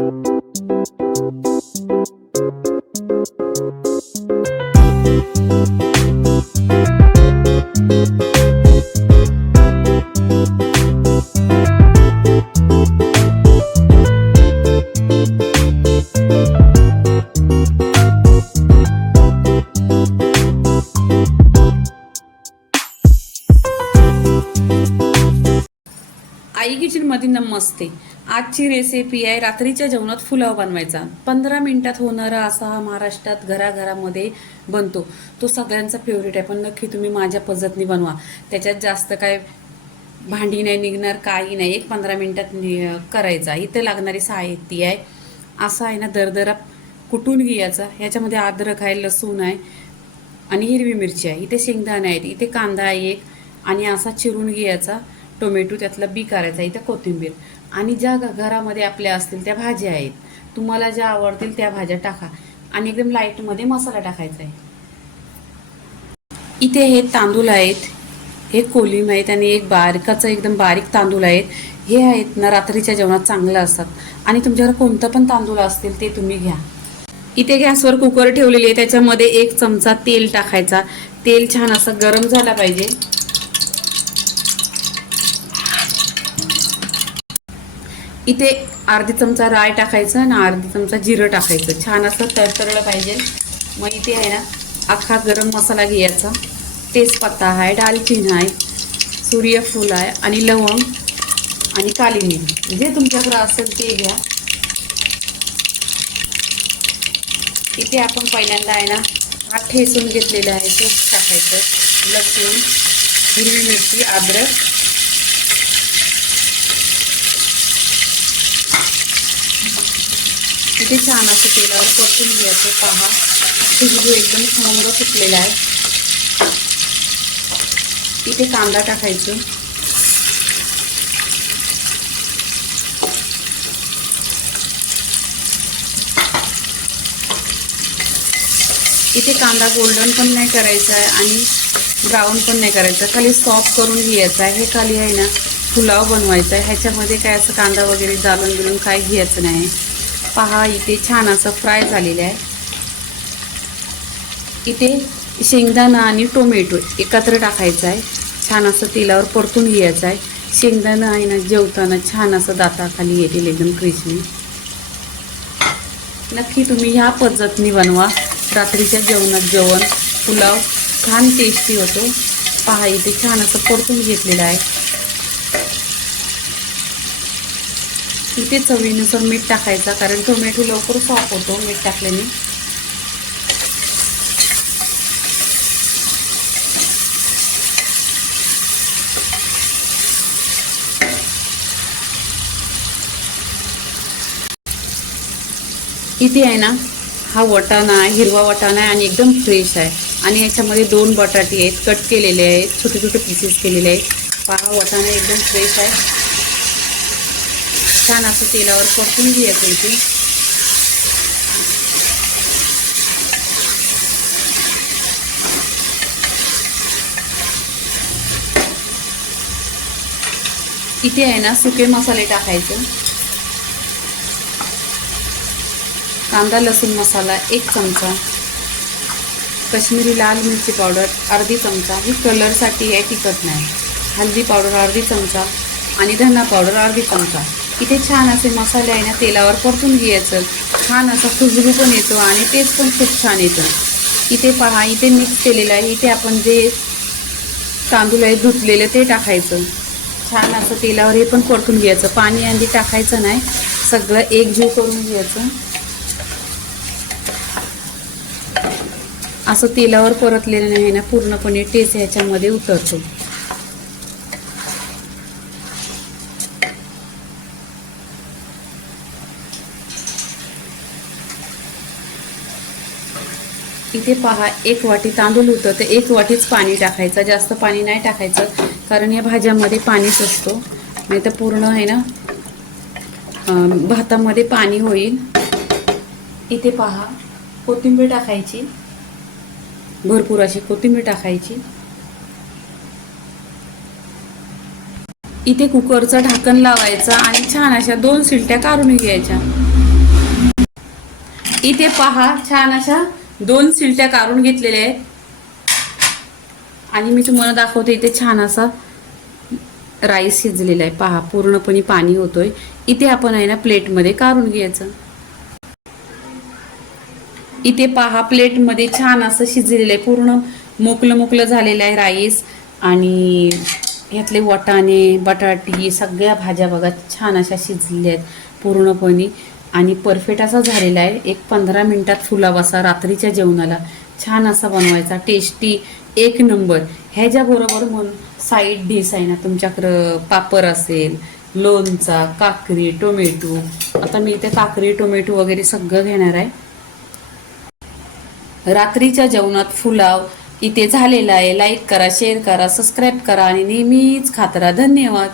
आई kitchen मध्ये नमस्ते. आजची recipe आहे रात्रीच्या जेवणात पुलाव बनवायचा. 15 मिनिटात होणारा असा हा महाराष्ट्रात घराघरामध्ये बनतो. तो सगळ्यांचा फेवरेट आहे. पण नक्की तुम्ही माझ्या पद्धतीने बनवा. त्याच्यात जास्त काय भांडी नाही निघणार, काही नाही. 15 मिनिटात करायचा. इथे लागणारी साहित्य आहे असा आहे ना, दरदरा कुटून घ्यायचा. ह्याच्यामध्ये अद्रक आहे, लसूण आहे आणि हिरवी मिरची आहे. इथे शेंगदाणे आहेत, इथे कांदा आहे एक, आणि असा चिरून घ्यायचा. टोमॅटो त्यातला बी करायचा. इथं कोथिंबीर आणि ज्या घरामध्ये आपल्या असतील त्या भाज्या आहेत, तुम्हाला ज्या आवडतील त्या भाज्या टाका आणि एकदम लाईटमध्ये मसाला टाकायचा आहे. इथे हे तांदूळ आहेत, हे कोलिम आहेत आणि एक बारीकाचं एकदम बारीक तांदूळ आहेत. हे आहेत ना रात्रीच्या जेवणात चांगलं असतात. आणि तुमच्याकडे कोणतं पण तांदूळ असतील ते तुम्ही घ्या. इथे गॅसवर कुकर ठेवलेली आहे. त्याच्यामध्ये 1 चमचा तेल टाकायचा. तेल छान असं गरम झाला पाहिजे. इथे अर्धी चमचा राय टाकायचं आणि अर्धी चमचा जिरं टाकायचं. छान असं तळतळलं पाहिजे. मग इथे आहे ना अख्खा गरम मसाला घ्यायचा. तेजपत्ता आहे, दालचिनी आहे, सूर्यफूल आहे आणि लवंग आणि काली मिरी, जे तुमच्याकडे असेल ते घ्या. इथे आपण पहिल्यांदा आहे ना हा ठेचून घेतलेला आहे ते टाकायचं. लसूण, हिरवी मिरची, अद्रक, इथे छान असं तेलावर परतून घ्यायचं. पहा खुशबू एकदम खमंग सुटलेला आहे. इथे कांदा टाकायचं. इथे कांदा गोल्डन पण नाही करायचा आहे आणि ब्राऊन पण नाही करायचा, खाली सॉफ्ट करून घ्यायचा आहे. हे खाली आहे ना पुलाव बनवायचा आहे. ह्याच्यामध्ये काय असं कांदा वगैरे जाळून बिळून काय घ्यायचं नाही. पहा इथे छान असं फ्राय झालेलं आहे. इथे शेंगदाणा आणि टोमॅटो एकत्र टाकायचं आहे. छान असं तेलावर परतून घ्यायचं आहे. शेंगदाणा आहे ना जेवताना छान असं दाताखाली येतील एकदम क्रिस्पी. नक्की तुम्ही ह्या पद्धतीने बनवा. रात्रीच्या जेवणात जेवण पुलाव छान टेस्टी होतो. पहा इथे छान असं परतून घेतलेलं आहे. इथे चवीनुसार मीठ टाकायचा, कारण टोमॅटो लवकर सॉफ्ट होतो मीठ टाकल्याने. इथे आहे ना हा वटाणा आहे, हिरवा वटाणा आहे आणि एकदम फ्रेश आहे. आणि याच्यामध्ये 2 बटाटे आहेत, कट केलेले आहेत, छोटे छोटे पीसेस केलेले आहेत. पहा वटाणा एकदम फ्रेश आहे. छान असं तेलावर परतून घ्यायचं. इथे आहे ना सुके मसाले टाकायचे. कांदा लसूण मसाला 1 चमचा, कश्मीरी लाल मिरची पावडर अर्धी चमचा, ही कलरसाठी आहे, तिखट नाही. हळदी पावडर अर्धी चमचा आणि धना पावडर अर्धी चमचा. इथे छान असे मसाले आहे ना तेलावर परतून घ्यायचं. छान असा खुशबू पण येतो आणि टेस्ट पण खूप छान येतं. इथे पहा इथे मिक्स केलेलं आहे. इथे आपण जे तांदूळ आहे धुतलेले ते टाकायचं. छान असं तेलावर हे पण परतून घ्यायचं. पाणी आणि टाकायचं नाही, सगळं एकजीव करून घ्यायचं. असं तेलावर परतलेलं नाही ना पूर्णपणे टेस्ट ह्याच्यामध्ये उतरतो. इथे पहा 1 वाटी तांदूळ होतं, ते 1 वाटीच पाणी टाकायचं. जास्त पाणी नाही टाकायचं, कारण या भाज्यामध्ये पाणीच असतो. नाही तर पूर्ण आहे ना भातामध्ये पाणी होईल. इथे पहा कोथिंबीर टाकायची, भरपूर अशी कोथिंबीर टाकायची. इथे कुकरचं ढाकण लावायचं आणि छान अशा 2 शिट्ट्या काढून घ्यायच्या. इथे पहा छान अशा 2 सिलट्या काढून घेतलेल्या आहेत आणि मी तुम्हाला दाखवते इथे छान असा राईस शिजलेला आहे पहा, पूर्णपणे पाणी होतोय. इथे आपण आहे ना प्लेटमध्ये काढून घ्यायचं. इथे पहा प्लेटमध्ये छान असं शिजलेलं आहे, पूर्ण मोकळं मोकळं झालेलं आहे राईस. आणि ह्यातले वाटाणे बटाटी सगळ्या भाज्या बघा छान अशा शिजलेल्या आहेत पूर्णपणे आणि परफेक्ट असा झालेला आहे. एक 15 मिनिटात फुलावा असा रात्रीच्या जेवणाला छान असा बनवायचा, टेस्टी एक नंबर. ह्याच्याबरोबर म्हणून साईड डिश आहे ना तुमच्याकडं, पापड असेल, लोणचा, काकडी, टोमॅटो. आता मी इथे काकडी टोमॅटो वगैरे सगळं घेणार आहे. रात्रीच्या जेवणात पुलाव इथे झालेला आहे. लाईक करा, शेअर करा, सबस्क्राईब करा आणि नेहमीच खात राहा. धन्यवाद.